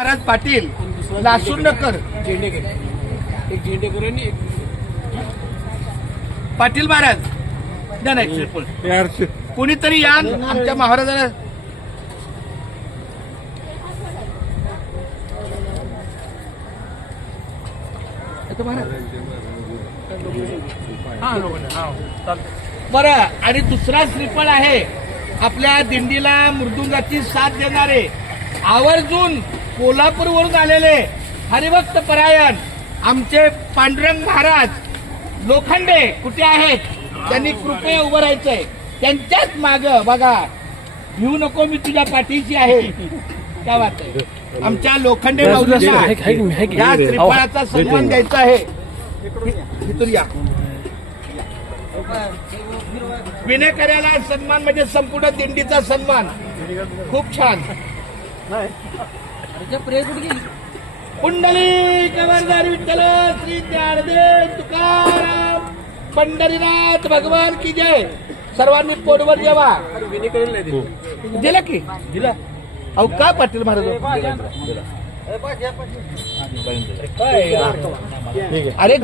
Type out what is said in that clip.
महाराज पाटील लासूरनकर एक झेंडेकर आणि एक पाटील महाराज द्या ना एक श्रीफळ. कोणीतरी या आमच्या महाराजाला. बरं. आणि दुसरा श्रीफळ आहे आपल्या दिंडीला मृदुंगाची साथ देणारे आवर्जून कोल्हापूरवरून आलेले हरिभक्त परायण आमचे पांडुरंग महाराज लोखंडे कुठे आहेत? त्यांनी कृपया उभं राहायचंय. त्यांच्याच माग बघा, भिऊ नको मी तुझ्या पाठीशी आहे. काय वाटत आहे? आमच्या लोखंडे बाऊजींना या श्रीफळाचा सन्मान द्यायचा आहे. इथून या. विनेकऱ्याला सन्मान म्हणजे संपूर्ण दिंडीचा सन्मान. खूप छान. कुंडली कवरदार विठ्ठल श्री ज्ञानदेव तुकाराम पंढरीनाथ भगवान की जय. सर्वांनी पोटवर जेवा. दिला की दिला. अहो का पाटील महाराज अरे